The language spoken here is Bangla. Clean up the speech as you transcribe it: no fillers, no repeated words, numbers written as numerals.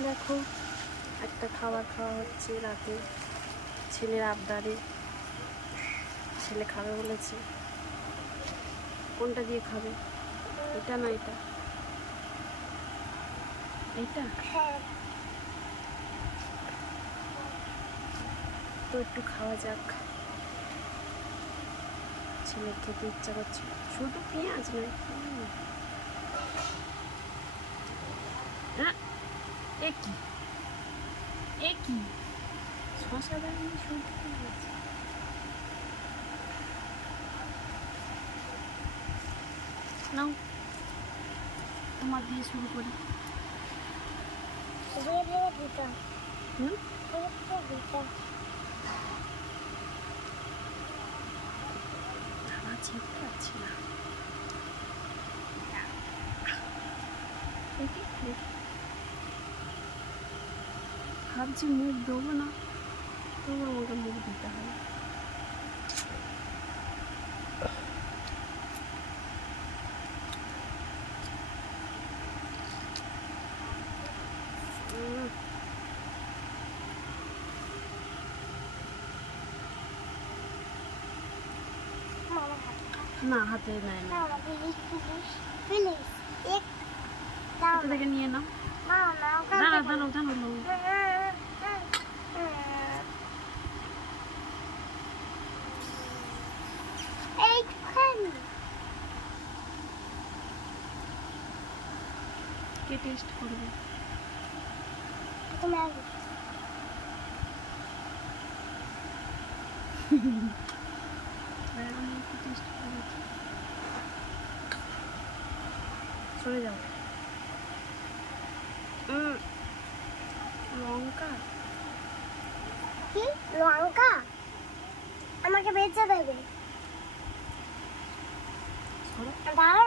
দেখো একটা খাবার খাওয়া হচ্ছে রাতে, ছেলের আবদারে। ছেলে খাবে বলেছে। কোনটা দিয়ে খাবে? এটা না এটা? এইটা তো একটু খাওয়া যাক। ছেলের খেতে ইচ্ছা করছে, শুধু পেঁয়াজ নয়। একই একই শশা দেয়নি, শুধু পেঁয়াজ। নাও তোমার দিয়ে শুরু করি। ছিটতে পারছি না। দেখি দেখি, ভাবছি মুখ দেবো না, তবু আমাকে মুখ দিতে হবে। না হাতে নেয় না, হাতে থেকে নিয়ে নাও। দাঁড়াও দাঁড়াও দাঁড়াও, কে টেস্ট করবে? চলে যাও। লঙ্কা কি লঙ্কা আমাকে বেচে দেবে? দাঁড়াও